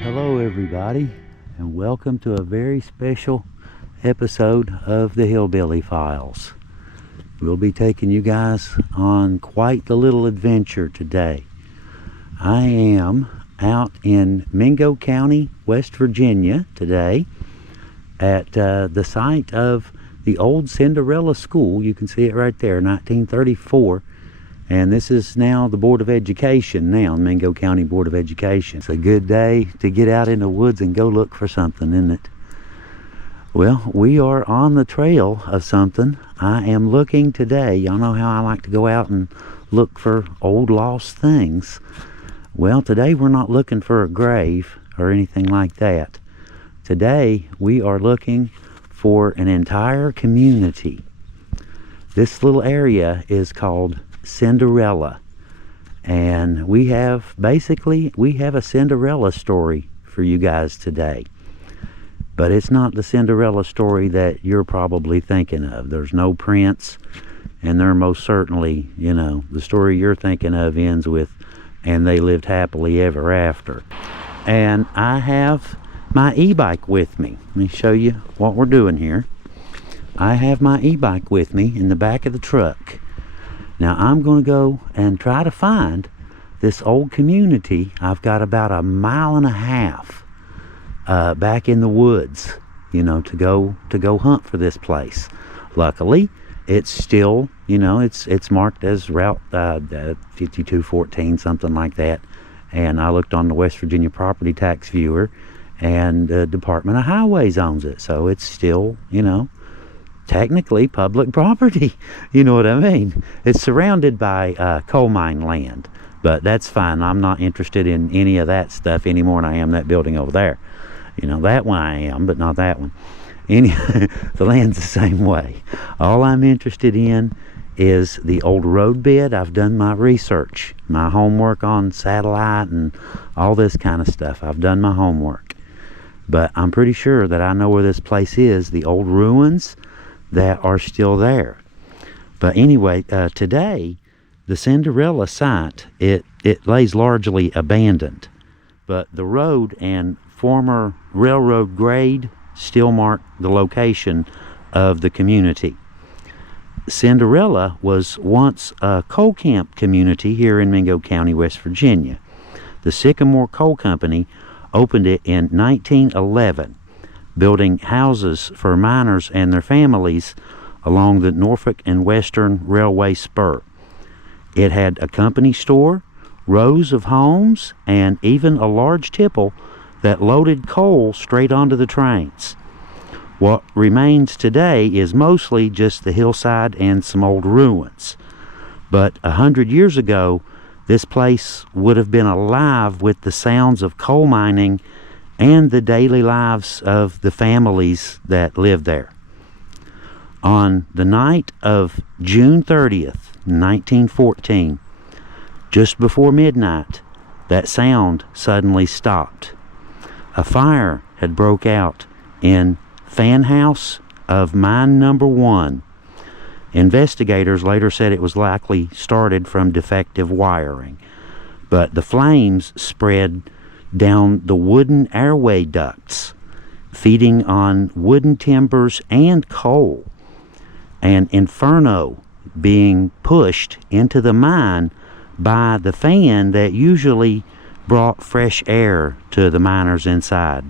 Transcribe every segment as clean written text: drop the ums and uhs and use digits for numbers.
Hello everybody, and welcome to a very special episode of the Hillbilly Files. We'll be taking you guys on quite the little adventure today. I am out in Mingo County, West Virginia today at the site of the old Cinderella School. You can see it right there, 1934. And this is now the Board of Education now, Mingo County Board of Education. It's a good day to get out in the woods and go look for something, isn't it? Well, we are on the trail of something. I am looking today. Y'all know how I like to go out and look for old lost things. Well, today we're not looking for a grave or anything like that. Today we are looking for an entire community. This little area is called Cinderella, and we have a Cinderella story for you guys today, but it's not the Cinderella story that you're probably thinking of. There's no prince, and there most certainly, the story you're thinking of ends with "and they lived happily ever after." And I have my e-bike with me. Let me show you what we're doing here. I have my e-bike with me in the back of the truck. Now I'm going to go and try to find this old community. I've got about a mile and a half back in the woods, to go hunt for this place. Luckily, it's still, it's marked as Route 5214, something like that. And I looked on the West Virginia Property Tax Viewer, and the Department of Highways owns it. So it's still, technically public property. You know what I mean? It's surrounded by coal mine land, but that's fine. I'm not interested in any of that stuff any more than I am that building over there. That one I am, but not that one. The land's the same way. All I'm interested in is the old road bed. I've done my research, my homework on satellite and all this kind of stuff. I've done my homework, but I'm pretty sure that I know where this place is, the old ruins that are still there. But anyway, today the Cinderella site, it lays largely abandoned, but the road and former railroad grade still mark the location of the community. Cinderella was once a coal camp community here in Mingo County, West Virginia. The Sycamore Coal Company opened it in 1911, building houses for miners and their families along the Norfolk and Western Railway spur. It had a company store, rows of homes, and even a large tipple that loaded coal straight onto the trains. What remains today is mostly just the hillside and some old ruins. But 100 years ago, this place would have been alive with the sounds of coal mining and the daily lives of the families that lived there. On the night of June 30th, 1914, just before midnight, that sound suddenly stopped. A fire had broke out in fan house of mine number 1. Investigators later said it was likely started from defective wiring, but the flames spread down the wooden airway ducts, feeding on wooden timbers and coal, an inferno being pushed into the mine by the fan that usually brought fresh air to the miners inside.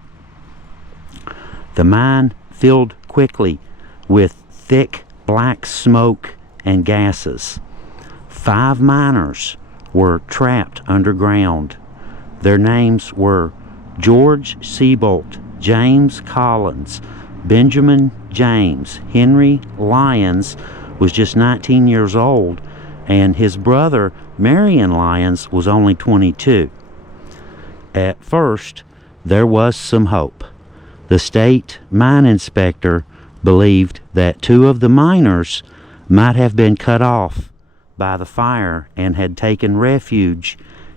The mine filled quickly with thick black smoke and gases. 5 miners were trapped underground. Their names were George Seabolt, James Collins, Benjamin James. Henry Lyons was just 19 years old, and his brother Marion Lyons was only 22. At first, there was some hope. The state mine inspector believed that 2 of the miners might have been cut off by the fire and had taken refuge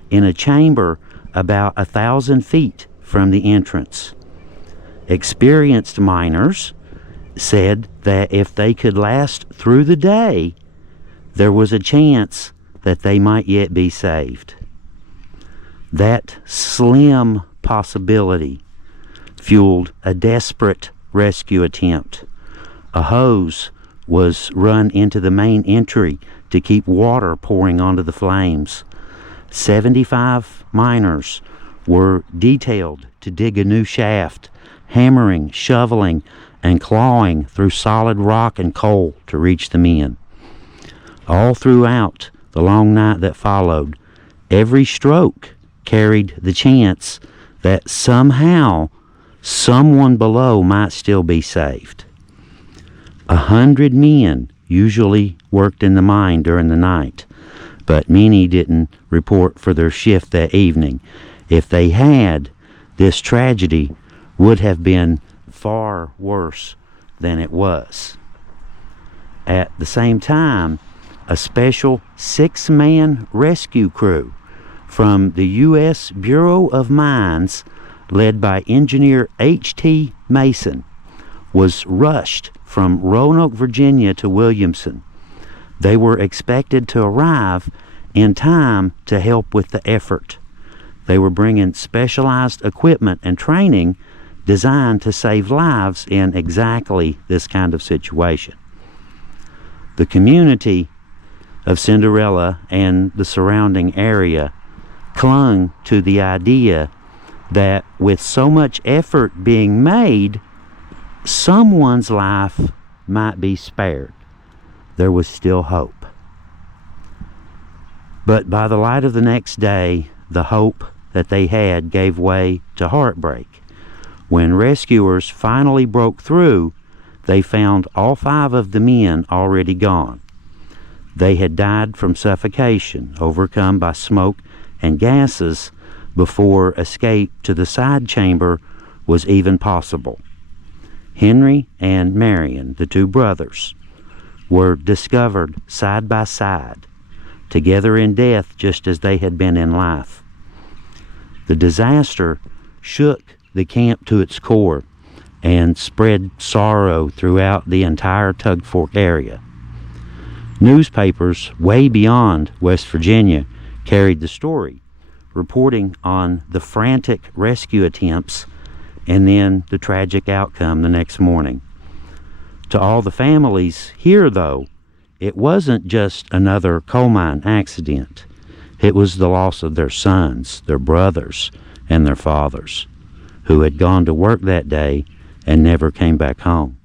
in a chamber about 1,000 feet from the entrance. Experienced miners said that if they could last through the day, there was a chance that they might yet be saved. That slim possibility fueled a desperate rescue attempt. A hose was run into the main entry to keep water pouring onto the flames. 75 miners were detailed to dig a new shaft, hammering, shoveling, and clawing through solid rock and coal to reach the men. All throughout the long night that followed, every stroke carried the chance that somehow someone below might still be saved. 100 men usually worked in the mine during the night, but many didn't report for their shift that evening. If they had, this tragedy would have been far worse than it was. At the same time, a special 6-man rescue crew from the U.S. Bureau of Mines, led by engineer H.T. Mason, was rushed from Roanoke, Virginia to Williamson. They were expected to arrive in time to help with the effort. They were bringing specialized equipment and training designed to save lives in exactly this kind of situation. The community of Cinderella and the surrounding area clung to the idea that with so much effort being made, someone's life might be spared. There was still hope. But by the light of the next day, the hope that they had gave way to heartbreak. When rescuers finally broke through, they found all 5 of the men already gone. They had died from suffocation, overcome by smoke and gases, before escape to the side chamber was even possible. Henry and Marion, the 2 brothers, were discovered side by side, together in death just as they had been in life. The disaster shook the camp to its core and spread sorrow throughout the entire Tug Fork area. Newspapers way beyond West Virginia carried the story, reporting on the frantic rescue attempts and then the tragic outcome the next morning. To all the families here, though, it wasn't just another coal mine accident. It was the loss of their sons, their brothers, and their fathers, who had gone to work that day and never came back home.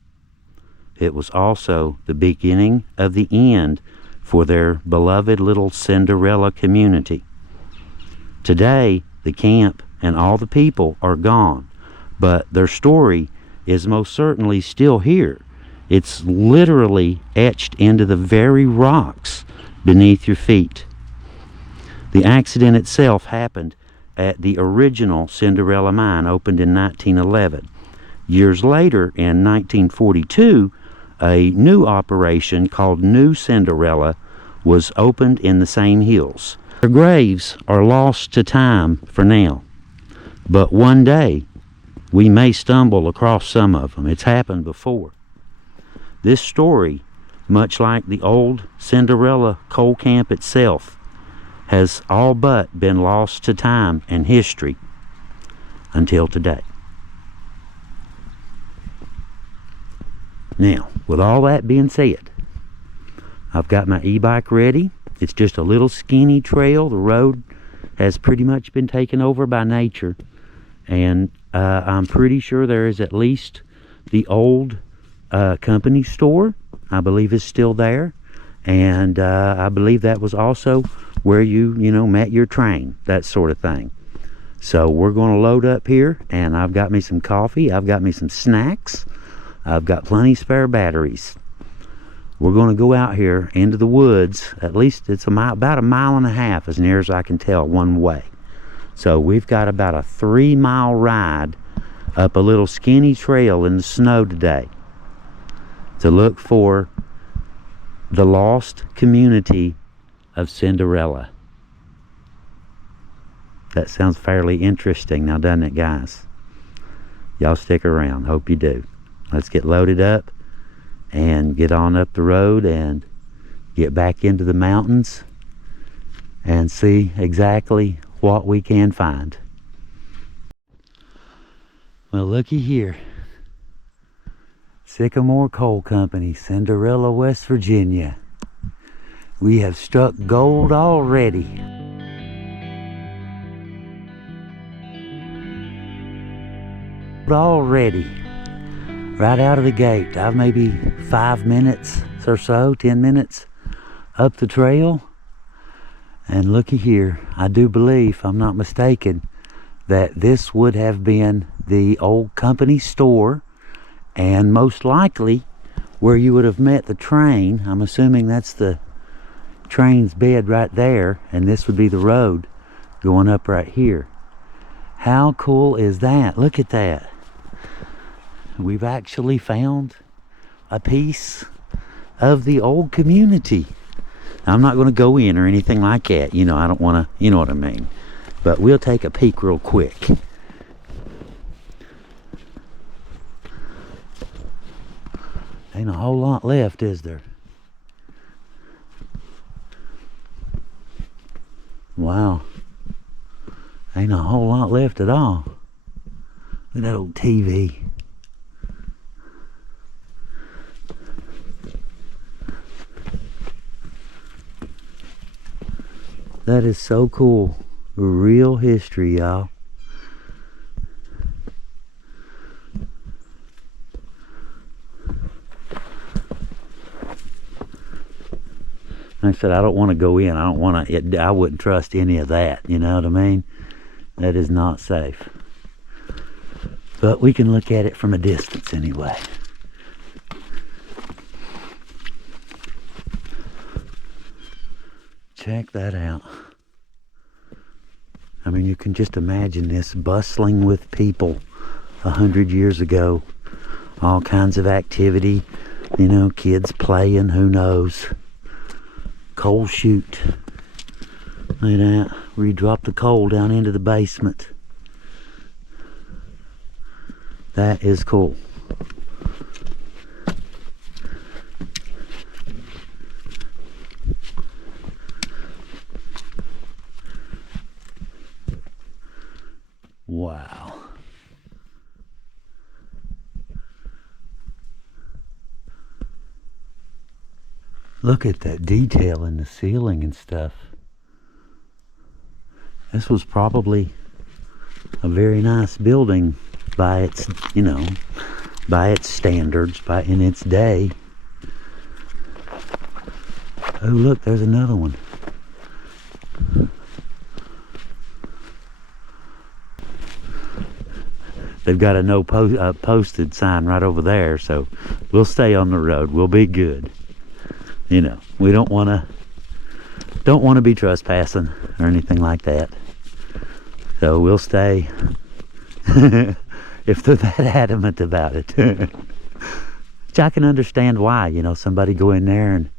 It was also the beginning of the end for their beloved little Cinderella community. Today, the camp and all the people are gone, but their story is most certainly still here. It's literally etched into the very rocks beneath your feet. The accident itself happened at the original Cinderella mine, opened in 1911. Years later, in 1942, a new operation called New Cinderella was opened in the same hills. Their graves are lost to time for now, but one day we may stumble across some of them. It's happened before. This story, much like the old Cinderella coal camp itself, has all but been lost to time and history until today. Now, with all that being said, I've got my e-bike ready. It's just a little skinny trail. The road has pretty much been taken over by nature, and I'm pretty sure there is at least the old company store, I believe, is still there, and I believe that was also where you met your train, that sort of thing. So we're going to load up here, and I've got me some coffee, I've got me some snacks, I've got plenty spare batteries. We're going to go out here into the woods. At least it's about a mile and a half, as near as I can tell, one way. So we've got about a 3-mile ride up a little skinny trail in the snow today to look for the lost community of Cinderella. That sounds fairly interesting now, doesn't it, guys? Y'all stick around. Hope you do. Let's get loaded up and get on up the road and get back into the mountains and see exactly what we can find. Well, looky here. Sycamore Coal Company, Cinderella, West Virginia. We have struck gold already. Already. Right out of the gate. I've maybe 5 minutes or so, 10 minutes up the trail. And looky here. I do believe, if I'm not mistaken, that this would have been the old company store, and most likely where you would have met the train. I'm assuming that's the train's bed right there, and this would be the road going up right here. How cool is that? Look at that. We've actually found a piece of the old community. Now, I'm not going to go in or anything like that. You know, I don't want to, you know what I mean. But we'll take a peek real quick. Ain't a whole lot left, is there? Wow. Ain't a whole lot left at all. Look at that old TV. That is so cool. Real history, y'all. Like I said, I don't want to go in. I don't want to. I wouldn't trust any of that. You know what I mean? That is not safe. But we can look at it from a distance anyway. Check that out. I mean, you can just imagine this bustling with people 100 years ago. All kinds of activity. You know, kids playing, who knows. Coal chute. Look at that. Where you drop the coal down into the basement. That is cool. Wow. Look at that detail in the ceiling and stuff. This was probably a very nice building by its, you know, by its standards, in its day. Oh, look, there's another one. They've got a no posted sign right over there, so we'll stay on the road. We'll be good. You know, we don't want to be trespassing or anything like that. So we'll stay if they're that adamant about it. Which I can understand why. You know, somebody go in there and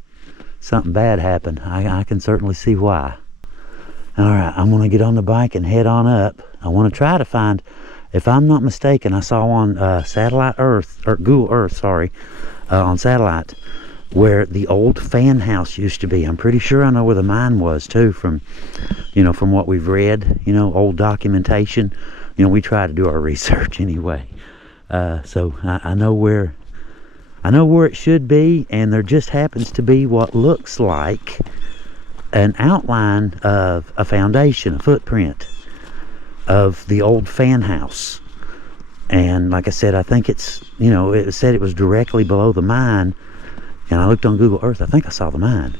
something bad happen. I can certainly see why. All right, I'm going to get on the bike and head on up. I want to try to find, if I'm not mistaken, I saw on satellite Earth, or Google Earth, sorry, on satellite, where the old fan house used to be. I'm pretty sure I know where the mine was too, from, you know, from what we've read, you know, old documentation. You know, we try to do our research anyway. So I know where it should be, and there just happens to be what looks like an outline of a foundation, a footprint of the old fan house. And like I said, I think it's, you know, it said it was directly below the mine. And I looked on Google Earth, I think I saw the mine.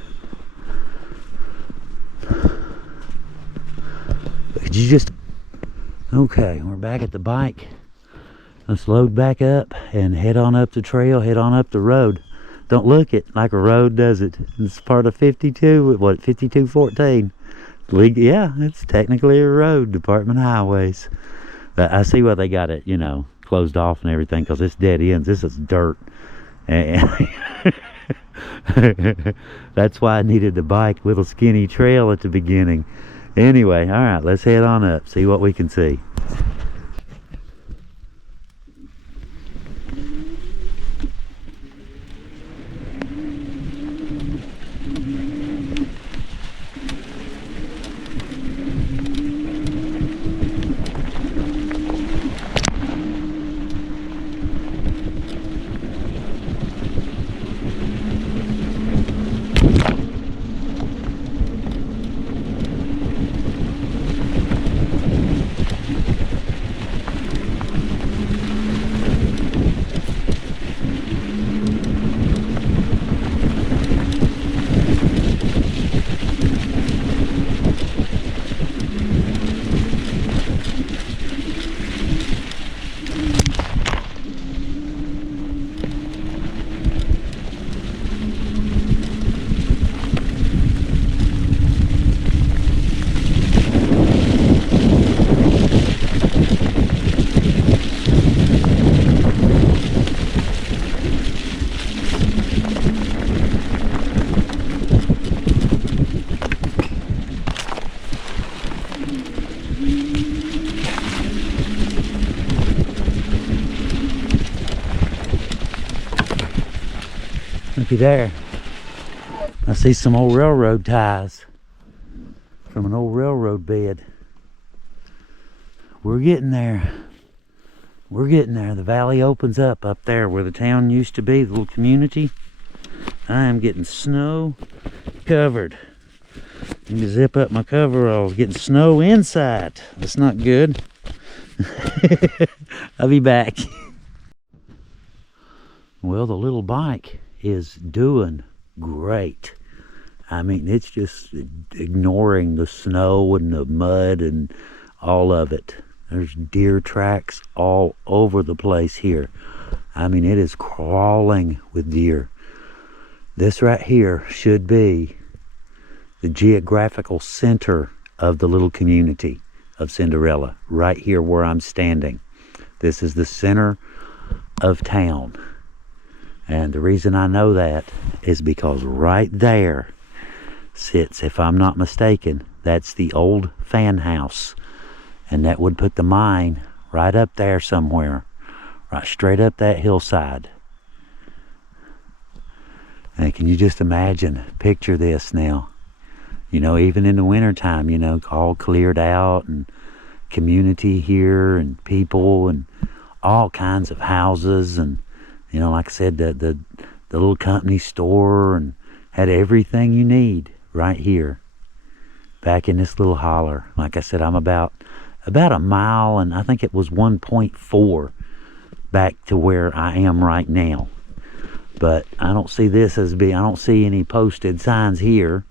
Could you just... Okay, we're back at the bike. Let's load back up and head on up the trail, head on up the road. Don't look it like a road, does it? It's part of 52, what, 5214. Yeah, it's technically a road, Department of Highways. But I see why they got it, you know, closed off and everything, because it's dead ends. This is dirt. And that's why I needed the bike, little skinny trail at the beginning. Anyway, all right, let's head on up, see what we can see. Looky there. I see some old railroad ties from an old railroad bed. We're getting there. We're getting there. The valley opens up there where the town used to be, the little community. I am getting snow covered. Let me zip up my coveralls. Getting snow inside. That's not good. I'll be back. Well, the little bike is doing great. I mean, it's just ignoring the snow and the mud and all of it. There's deer tracks all over the place here. I mean, it is crawling with deer. This right here should be the geographical center of the little community of Cinderella, right here where I'm standing. This is the center of town. And the reason I know that is because right there sits, if I'm not mistaken, that's the old fan house. And that would put the mine right up there somewhere, right straight up that hillside. And can you just imagine, picture this now, you know, even in the wintertime, you know, all cleared out and community here and people and all kinds of houses and, you know, like I said, the little company store and had everything you need right here back in this little holler. Like I said, I'm about a mile, and I think it was 1.4 back to where I am right now. But I don't see this as being, I don't see any posted signs here.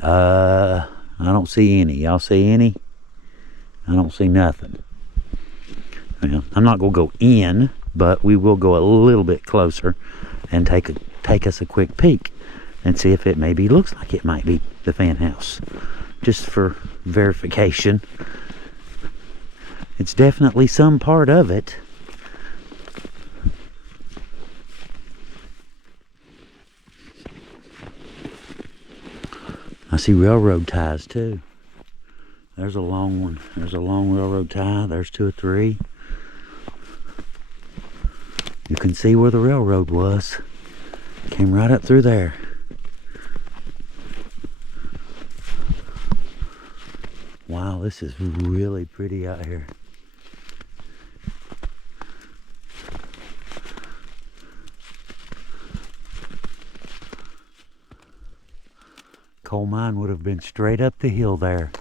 I don't see any. Y'all see any? I don't see nothing. Well, I'm not going to go in, but we will go a little bit closer and take us a quick peek and see if it maybe looks like it might be the fan house, just for verification. It's definitely some part of it. I see railroad ties too. There's a long one. There's a long railroad tie. There's 2 or 3. You can see where the railroad was. Came right up through there. Wow, this is really pretty out here. Coal mine would have been straight up the hill there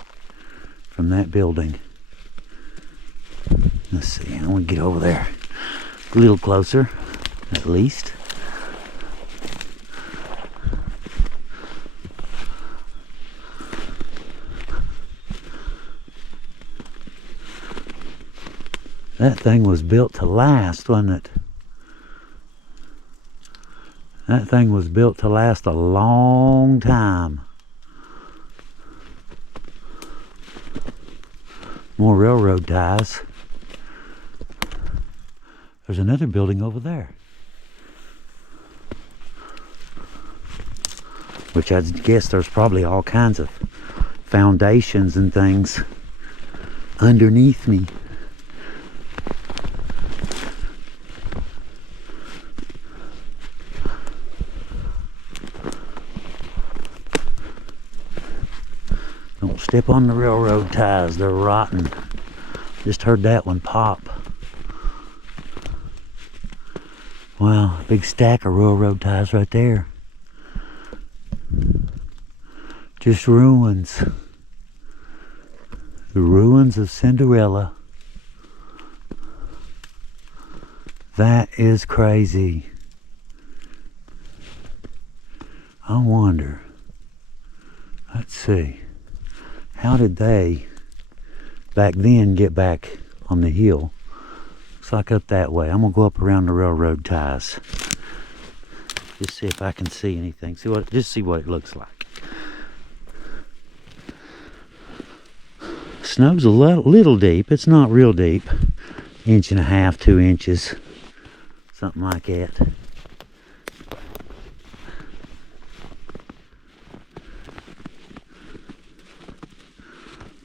from that building. Let's see, I want to get over there a little closer, at least. That thing was built to last, wasn't it? That thing was built to last a long time. More railroad ties. There's another building over there, which I guess there's probably all kinds of foundations and things underneath me. Don't step on the railroad ties, they're rotten. Just heard that one pop. Wow, big stack of railroad ties right there. Just ruins. The ruins of Cinderella. That is crazy. I wonder. Let's see. How did they back then get back on the hill? Looks like up that way. I'm gonna go up around the railroad ties. Just see if I can see anything. Just see what it looks like. Snow's a little deep. It's not real deep. 1.5 inches, 2 inches. Something like that.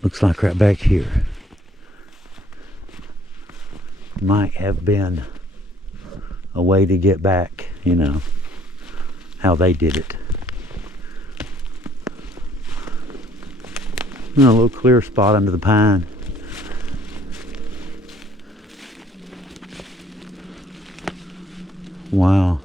Looks like right back here might have been a way to get back, you know. how they did it. And a little clear spot under the pine. Wow.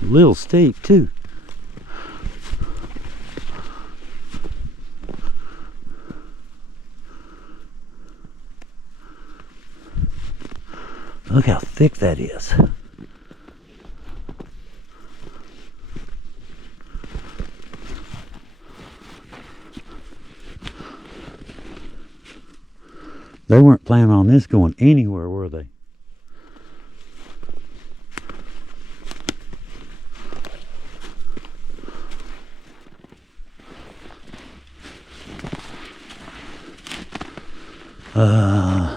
A little steep too. Look how thick that is. They weren't planning on this going anywhere, were they?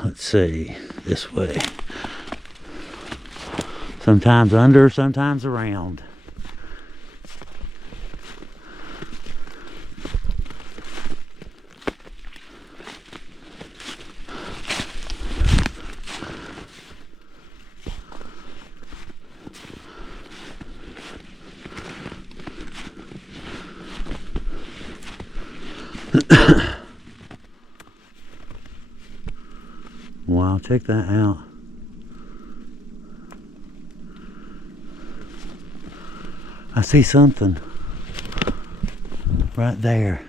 Let's see, this way. Sometimes under, sometimes around. Wow, check that out. I see something right there.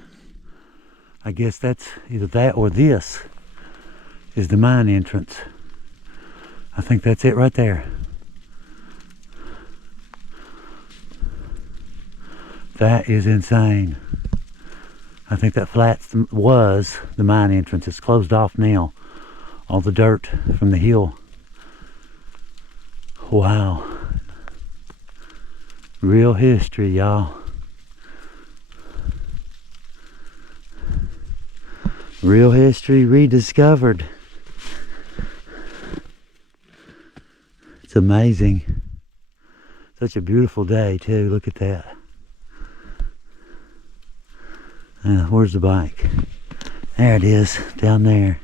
I guess that's either that or this is the mine entrance. I think that's it right there. That is insane. I think that flat was the mine entrance. It's closed off now. All the dirt from the hill. Wow. Real history, y'all. Real history rediscovered. It's amazing. Such a beautiful day too. Look at that. Where's the bike? There it is, down there.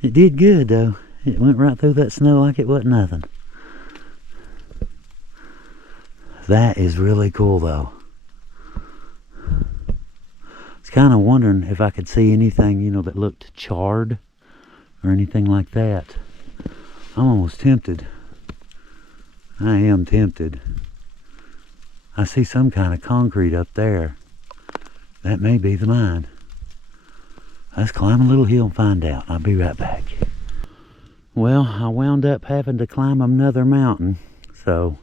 It did good though. It went right through that snow like it wasn't nothing. That is really cool though. I was kind of wondering if I could see anything, you know, that looked charred or anything like that. I'm almost tempted. I am tempted. I see some kind of concrete up there. That may be the mine. Let's climb a little hill and find out. I'll be right back. Well, I wound up having to climb another mountain. So,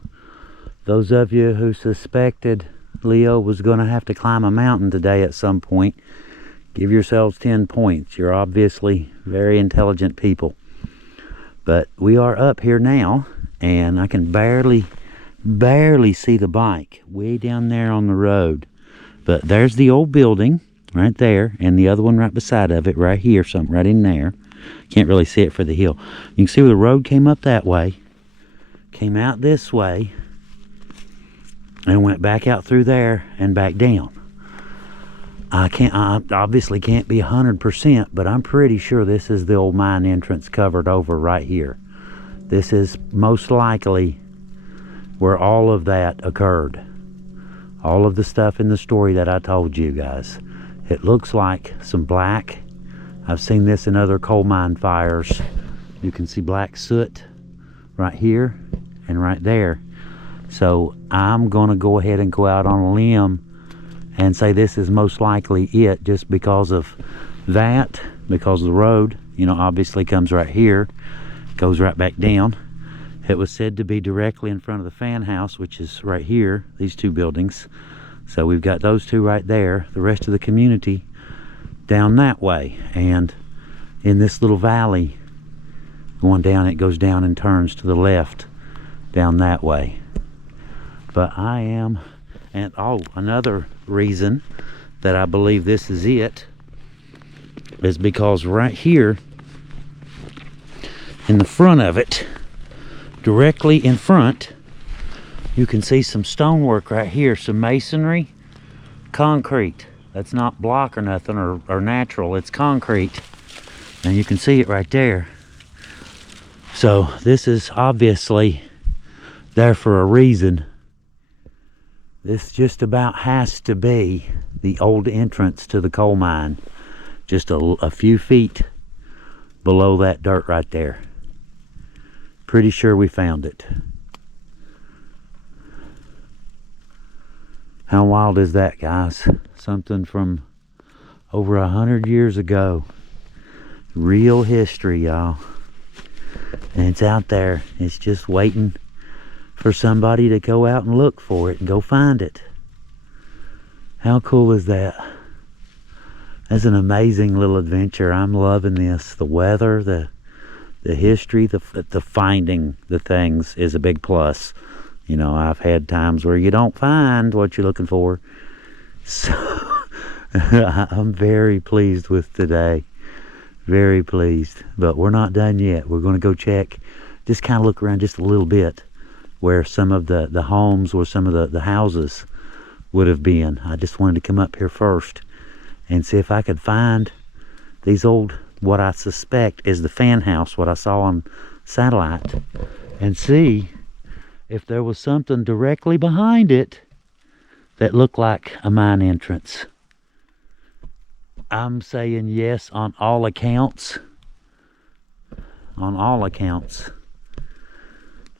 those of you who suspected Leo was going to have to climb a mountain today at some point, give yourselves 10 points. You're obviously very intelligent people. But we are up here now, and I can barely see the bike way down there on the road. But there's the old building right there, and the other one right beside of it, right here, something right in there. Can't really see it for the hill. You can see where the road came up that way, came out this way, and went back out through there and back down. I obviously can't be 100%, but I'm pretty sure this is the old mine entrance covered over right here. This is most likely where all of that occurred. All of the stuff in the story that I told you guys. It looks like some black. I've seen this in other coal mine fires. You can see black soot right here and right there. So I'm going to go ahead and go out on a limb and say this is most likely it, just because of that, because the road, you know, obviously comes right here, goes right back down. It was said to be directly in front of the fan house, which is right here, these two buildings. So we've got those two right there. The rest of the community down that way. And in this little valley going down, it goes down and turns to the left down that way. But I am, and oh, another reason that I believe this is it is because right here in the front of it, directly in front, you can see some stonework right here, some masonry, concrete. That's not block or nothing or natural. It's concrete. And you can see it right there. So this is obviously there for a reason. This just about has to be the old entrance to the coal mine. Just a few feet below that dirt right there. Pretty sure we found it. How wild is that, guys? Something from over 100 years ago. Real history, y'all. And it's out there. It's just waiting for somebody to go out and look for it and go find it. How cool is that? That's an amazing little adventure. I'm loving this. The weather, the history, the finding the things is a big plus. You know, I've had times where you don't find what you're looking for. So I'm very pleased with today. Very pleased. But we're not done yet. We're going to go check, just kind of look around just a little bit where some of the homes or some of the houses would have been. I just wanted to come up here first and see if I could find these old, what I suspect is the fan house, what I saw on satellite, and see if there was something directly behind it that looked like a mine entrance. I'm saying yes on all accounts. On all accounts.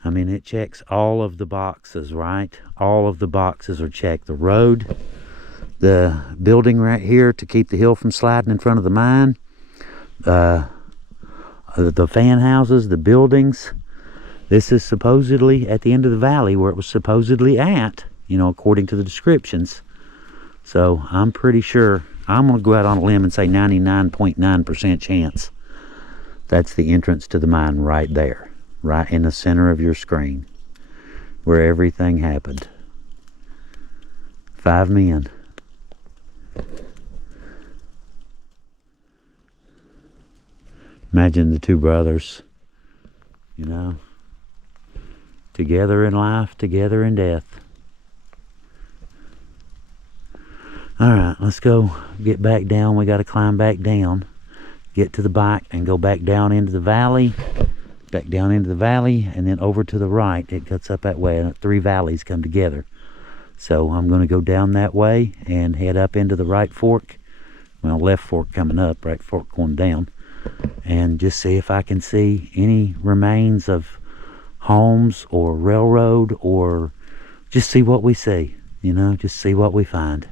I mean, it checks all of the boxes, right? All of the boxes are checked. The road, the building right here to keep the hill from sliding in front of the mine, the fan houses, the buildings. This is supposedly at the end of the valley where it was supposedly at, you know, according to the descriptions. So I'm pretty sure, I'm going to go out on a limb and say 99.9% chance that's the entrance to the mine right there, right in the center of your screen, where everything happened. 5 men. Imagine the two brothers, you know, together in life, together in death. All right, let's go get back down. We got to climb back down, get to the bike and go back down into the valley, and then over to the right. It cuts up that way and 3 valleys come together. So I'm going to go down that way and head up into the right fork. Well, left fork coming up, right fork going down. And just see if I can see any remains of homes or railroad, or just see what we see, you know, just see what we find.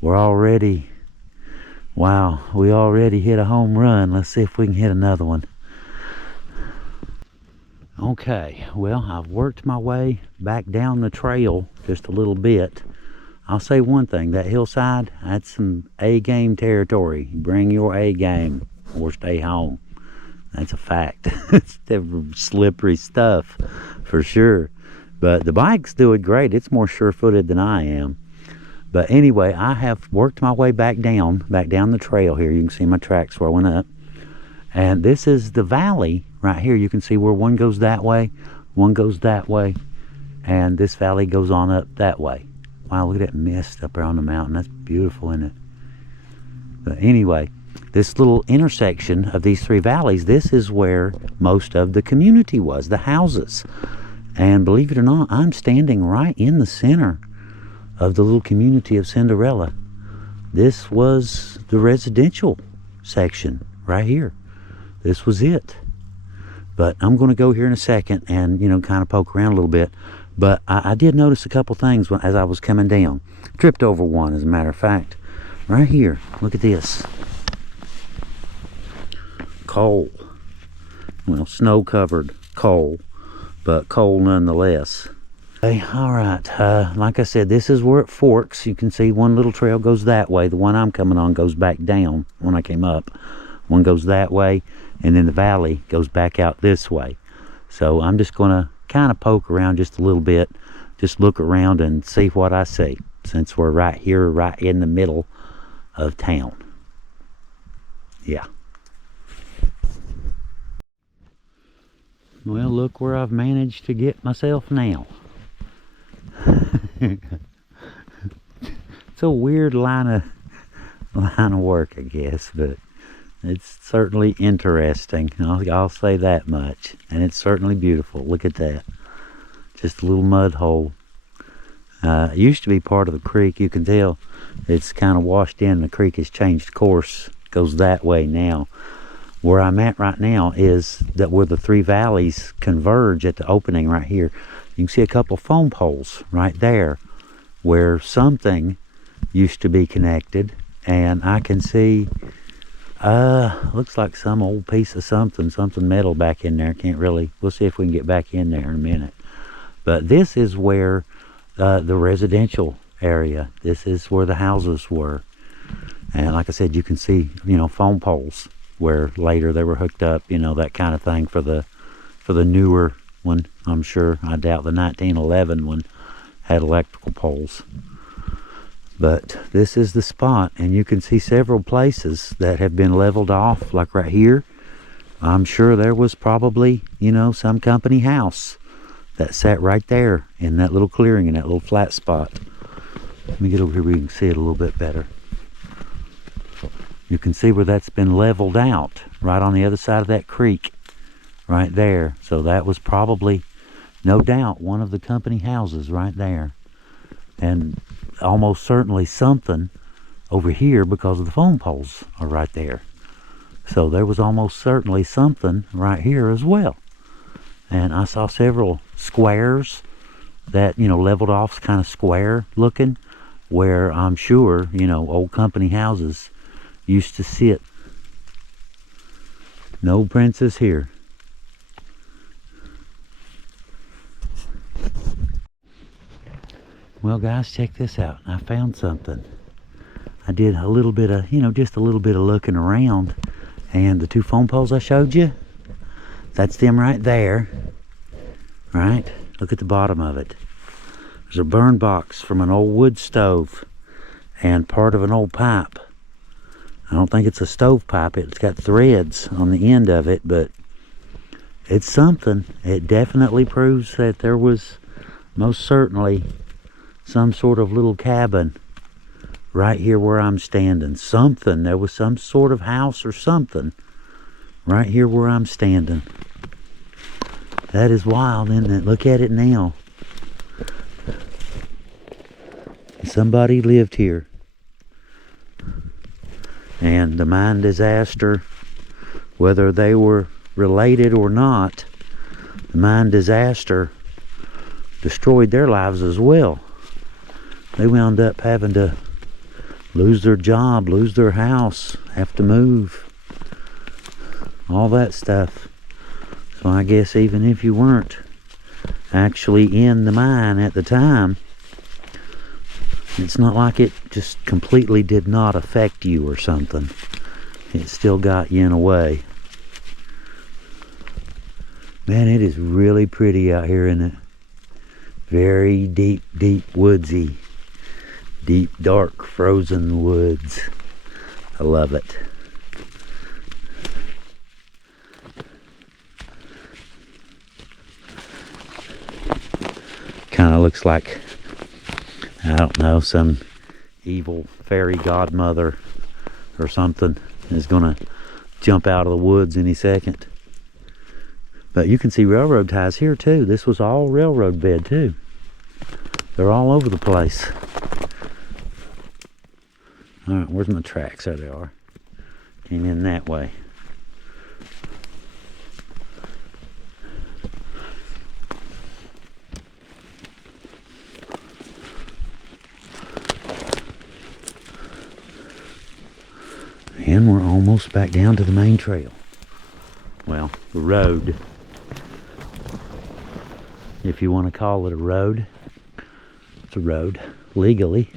We're already, wow, we already hit a home run. Let's see if we can hit another one. Okay, well, I've worked my way back down the trail just a little bit. I'll say one thing, that hillside, that's some A-game territory. Bring your A-game or stay home. That's a fact. It's slippery stuff for sure. But the bike's doing great. It's more sure-footed than I am. But anyway, I have worked my way back down the trail here. You can see my tracks where I went up. And this is the valley right here. You can see where one goes that way, one goes that way, and this valley goes on up that way. Wow, look at that mist up there on the mountain. That's beautiful, isn't it? But anyway, this little intersection of these 3 valleys, this is where most of the community was, the houses. And believe it or not, I'm standing right in the center of the little community of Cinderella. This was the residential section right here. This was it. But I'm going to go here in a second and, you know, kind of poke around a little bit. But I did notice a couple things as I was coming down. Tripped over one, as a matter of fact. Right here, look at this. Coal. Well, snow-covered coal, but coal nonetheless. Okay, all right, like I said, this is where it forks. You can see one little trail goes that way. The one I'm coming on goes back down when I came up. One goes that way, and then the valley goes back out this way. So I'm just going to kind of poke around just a little bit, just look around and see what I see, since we're right here, right in the middle of town. Yeah. Well, look where I've managed to get myself now. It's a weird line line of work, I guess, but it's certainly interesting. I'll say that much. And it's certainly beautiful. Look at that. Just a little mud hole. It used to be part of the creek. You can tell it's kind of washed in. The creek has changed course. Goes that way now. Where I'm at right now is that where the three valleys converge at the opening right here. You can see a couple foam poles right there where something used to be connected. And I can see, looks like some old piece of something metal back in there. Can't really, we'll see if we can get back in there in a minute. But this is where the residential area, this is where the houses were. And like I said, you can see, foam poles where later they were hooked up, that kind of thing for the newer one, I'm sure. I doubt the 1911 one had electrical poles. But this is the spot, and you can see several places that have been leveled off, like right here. I'm sure there was probably, some company house that sat right there in that little clearing, in that little flat spot. Let me get over here where you can see it a little bit better. You can see where that's been leveled out, right on the other side of that creek, right there. So that was probably, no doubt, one of the company houses right there. And almost certainly something over here because of the phone poles are right there. So there was almost certainly something right here as well. And I saw several squares that, leveled off, kind of square looking, where I'm sure, old company houses used to sit. No princess here. Well, guys, check this out. I found something. I did a little bit of, just a little bit of looking around. And the two phone poles I showed you, that's them right there. Right? Look at the bottom of it. There's a burn box from an old wood stove and part of an old pipe. I don't think it's a stove pipe. It's got threads on the end of it, but it's something. It definitely proves that there was most certainly some sort of little cabin right here where I'm standing. Something. There was some sort of house or something right here where I'm standing. That is wild, isn't it? Look at it now. Somebody lived here. And the mine disaster, whether they were related or not, the mine disaster destroyed their lives as well. They wound up having to lose their job, lose their house, have to move, all that stuff. So I guess even if you weren't actually in the mine at the time, it's not like it just completely did not affect you or something. It still got you in a way. Man, it is really pretty out here, isn't it? Very deep, deep woodsy. Deep, dark, frozen woods. I love it. Kind of looks like, I don't know, some evil fairy godmother or something is going to jump out of the woods any second. But you can see railroad ties here too. This was all railroad bed too. They're all over the place. Alright, where's my tracks? There they are. Came in that way. And we're almost back down to the main trail. Well, the road, if you want to call it a road. It's a road, legally.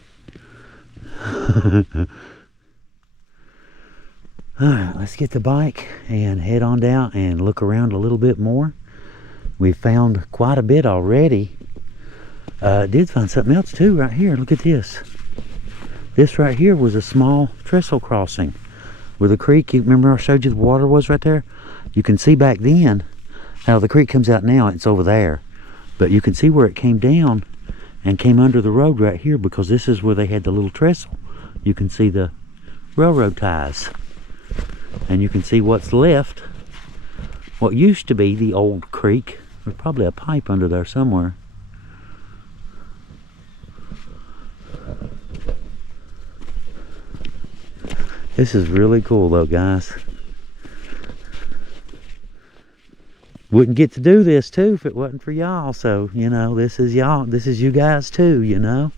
Alright, let's get the bike and head on down and look around a little bit more. We found quite a bit already. Did find something else too right here. Look at this. This right here was a small trestle crossing where the creek, you remember I showed you the water was right there? You can see back then how the creek comes out now, it's over there. But you can see where it came down and came under the road right here, because this is where they had the little trestle. You can see the railroad ties. And you can see what's left. What used to be the old creek. There's probably a pipe under there somewhere. This is really cool though, guys. Wouldn't get to do this too if it wasn't for y'all. So, you know, this is y'all, this is you guys too, you know.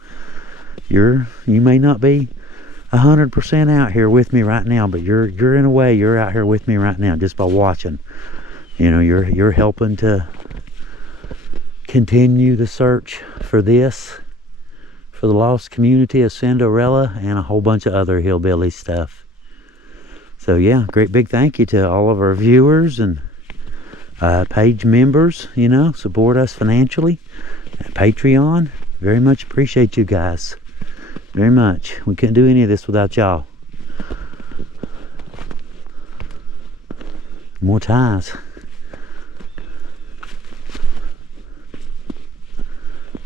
You may not be 100% out here with me right now, but you're in a way, you're out here with me right now just by watching. You know, you're helping to continue the search for this, for the lost community of Cinderella and a whole bunch of other hillbilly stuff. So yeah, great big thank you to all of our viewers and page members, you know, support us financially at Patreon. Very much appreciate you guys. Very much. We couldn't do any of this without y'all. More ties.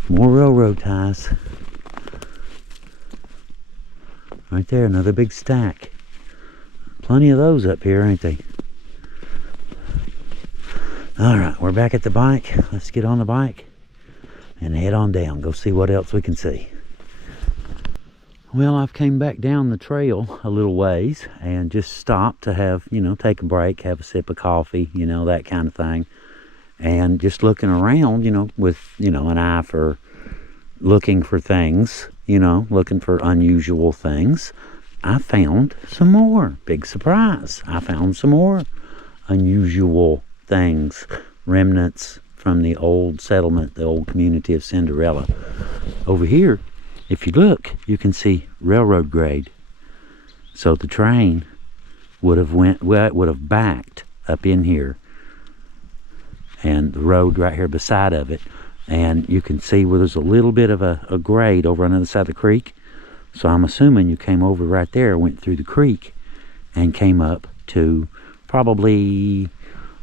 More railroad ties. Right there, another big stack. Plenty of those up here, ain't they? Alright, we're back at the bike. Let's get on the bike and head on down. Go see what else we can see. Well, I've came back down the trail a little ways and just stopped to have, you know, take a break, have a sip of coffee, you know, that kind of thing. And just looking around, you know, with, you know, an eye for looking for things, you know, looking for unusual things. I found some more. Big surprise. I found some more unusual things, remnants from the old settlement, the old community of Cinderella. Over here, if you look, you can see railroad grade. So the train would have backed up in here, and the road right here beside of it, and you can see where there's a little bit of a grade over on the other side of the creek. So I'm assuming you came over right there, went through the creek, and came up to probably,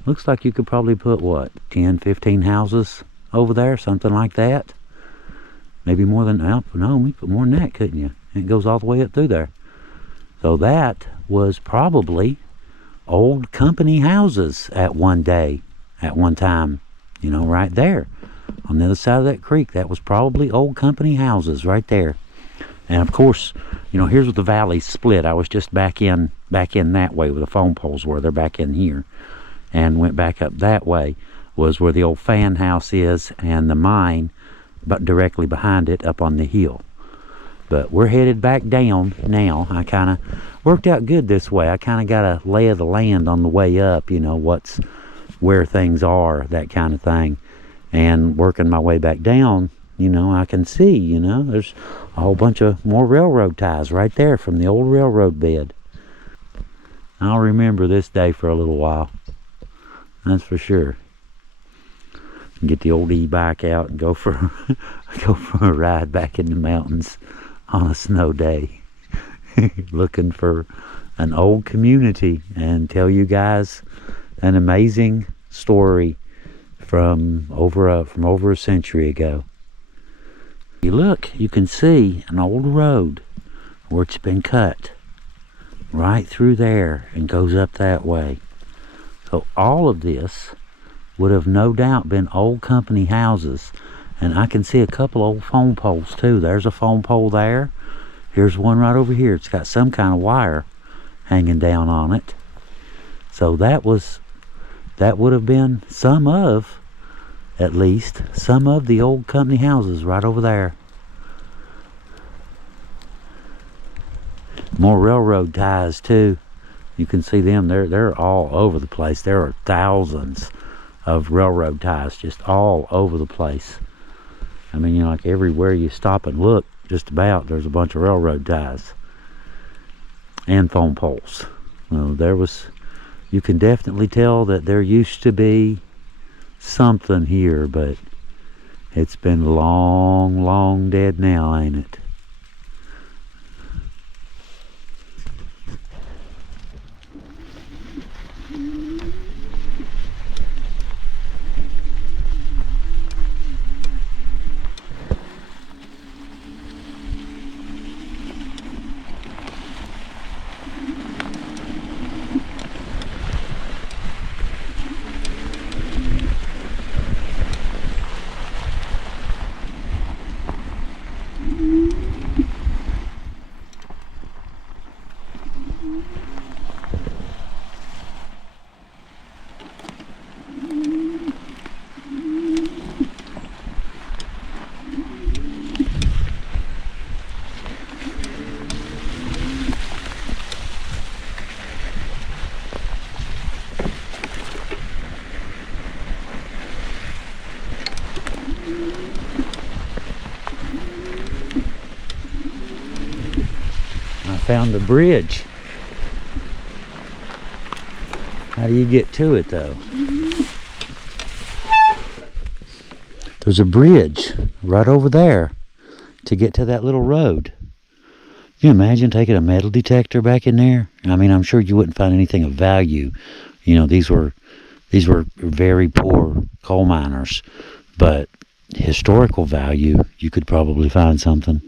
looks like you could probably put, what, 10, 15 houses over there, something like that. Maybe more than, well, no, we put more than that, couldn't you? And it goes all the way up through there. So that was probably old company houses at one time, you know, right there. On the other side of that creek, that was probably old company houses right there. And of course, you know, here's where the valley split. I was just back in that way where the phone poles were. They're back in here. And went back up that way was where the old fan house is and the mine, but directly behind it up on the hill. But we're headed back down now. I kind of worked out good this way. I kind of got a lay of the land on the way up, you know, where things are, that kind of thing. And working my way back down, you know, I can see, you know, there's a whole bunch of more railroad ties right there from the old railroad bed. I'll remember this day for a little while. That's for sure. Get the old e-bike out and go for a ride back in the mountains on a snow day. Looking for an old community and tell you guys an amazing story from over a century ago. You look, you can see an old road where it's been cut right through there and goes up that way. So all of this would have no doubt been old company houses. And I can see a couple old phone poles too. There's a phone pole there. Here's one right over here. It's got some kind of wire hanging down on it. So that would have been at least some of the old company houses right over there. More railroad ties too. You can see them. They're all over the place. There are thousands of railroad ties just all over the place. I mean, you know, like everywhere you stop and look, just about, there's a bunch of railroad ties and phone poles. You can definitely tell that there used to be something here, but it's been long, long dead now, ain't it? found the bridge. How do you get to it though? There's a bridge right over there to get to that little road. Can you imagine taking a metal detector back in there? I mean, I'm sure you wouldn't find anything of value. You know, these were very poor coal miners, but historical value, you could probably find something.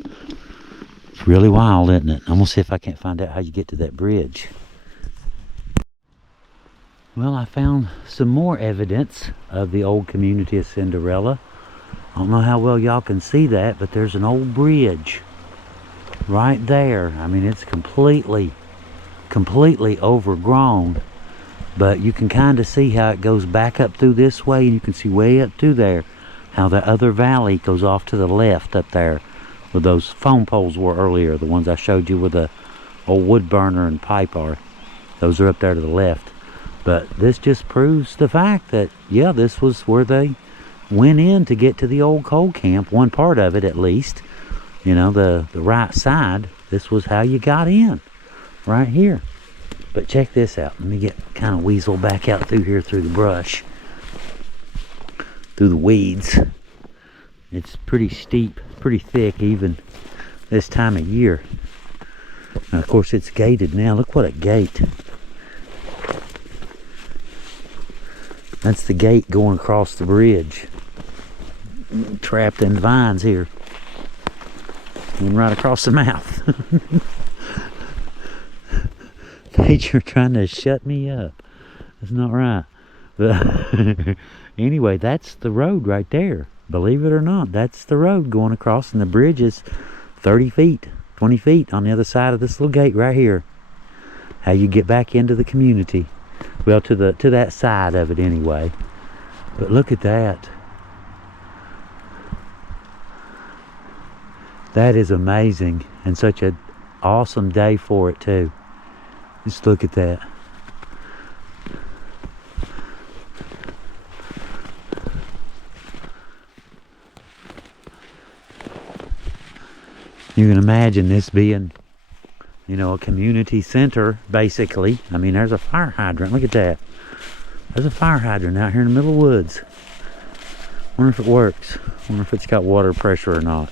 It's really wild, isn't it? I'm gonna see if I can't find out how you get to that bridge. Well, I found some more evidence of the old community of Cinderella. I don't know how well y'all can see that, but there's an old bridge right there. I mean, it's completely overgrown, but you can kind of see how it goes back up through this way, and you can see way up through there how the other valley goes off to the left up there where those phone poles were earlier, the ones I showed you where the old wood burner and pipe are. Those are up there to the left. But this just proves the fact that, yeah, this was where they went in to get to the old coal camp, one part of it at least. You know, the right side, this was how you got in, right here. But check this out. Let me get kind of weasel back out through here through the brush, through the weeds. It's pretty steep, pretty thick even this time of year. Now, of course, it's gated now. Look what a gate. That's the gate going across the bridge. Trapped in vines here. And right across the mouth. Nature trying to shut me up. That's not right. But anyway, that's the road right there. Believe it or not, that's the road going across, and the bridge is 30 feet, 20 feet on the other side of this little gate right here. How you get back into the community. Well, to that side of it anyway. But look at that. That is amazing, and such an awesome day for it too. Just look at that. You can imagine this being, you know, a community center, basically. I mean, there's a fire hydrant. Look at that. There's a fire hydrant out here in the middle of the woods. Wonder if it works. Wonder if it's got water pressure or not.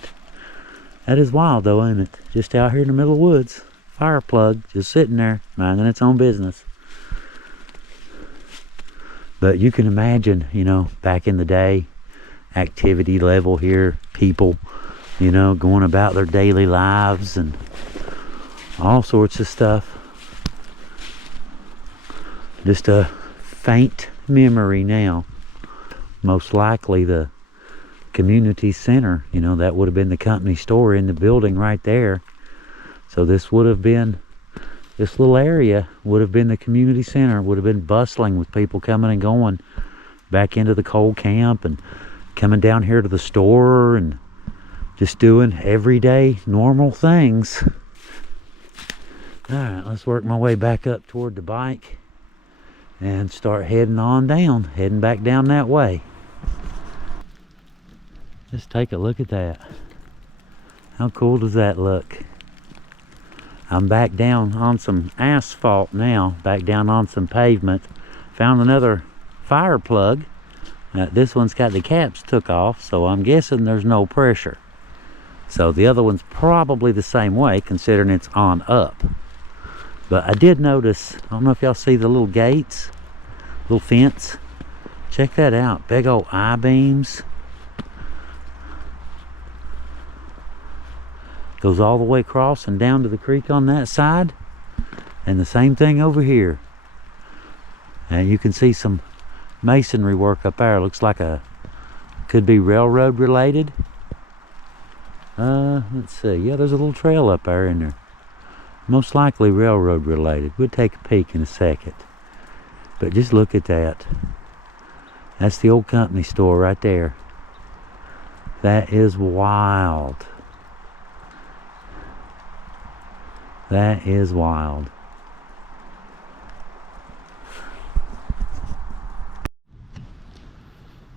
That is wild though, ain't it? Just out here in the middle of the woods. Fire plug, just sitting there, minding its own business. But you can imagine, you know, back in the day, activity level here, people, you know, going about their daily lives and all sorts of stuff. Just a faint memory now. Most likely the community center, you know, that would have been the company store in the building right there. So this would have been, this little area would have been the community center. It would have been bustling with people coming and going back into the coal camp and coming down here to the store and just doing everyday normal things. All right, let's work my way back up toward the bike and start heading on down, heading back down that way. Just take a look at that. How cool does that look? I'm back down on some asphalt now, back down on some pavement. Found another fire plug. This one's got the caps took off, so I'm guessing there's no pressure. So the other one's probably the same way, considering it's on up. But I did notice, I don't know if y'all see the little gates, little fence. Check that out, big old I-beams. Goes all the way across and down to the creek on that side. And the same thing over here. And you can see some masonry work up there. Looks like could be railroad related. Let's see. Yeah, there's a little trail up there in there. Most likely railroad related. We'll take a peek in a second. But just look at that. That's the old company store right there. That is wild. That is wild.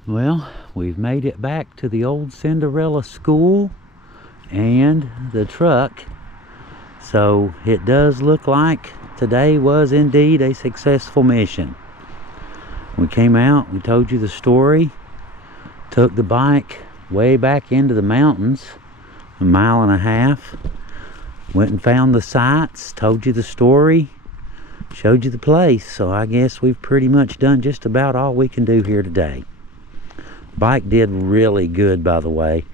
Well, we've made it back to the old Cinderella school, and the truck So it does look like today was indeed a successful mission. We came out, we told you the story, took the bike way back into the mountains, 1.5 miles, went and found the sights, told you the story, showed you the place. So I guess we've pretty much done just about all we can do here today. Bike did really good, by the way.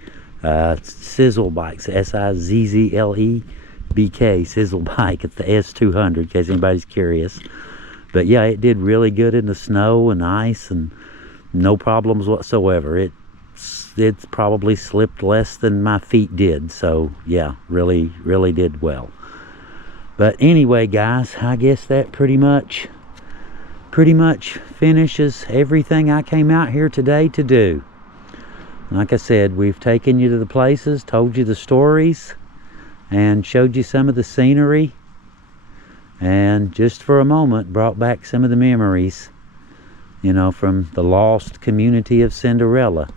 Sizzlebk Sizzlebk Sizzlebk. It's the S200 in case anybody's curious. But yeah, it did really good in the snow and ice and no problems whatsoever. It's probably slipped less than my feet did. So yeah, really did well. But anyway, guys, I guess that pretty much finishes everything I came out here today to do. Like I said, we've taken you to the places, told you the stories, and showed you some of the scenery, and just for a moment brought back some of the memories, you know, from the lost community of Cinderella.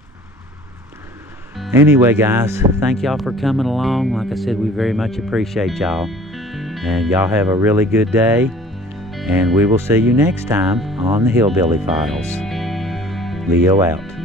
Anyway, guys, thank y'all for coming along. Like I said, we very much appreciate y'all, and y'all have a really good day, and we will see you next time on the Hillbilly Files. Leo out.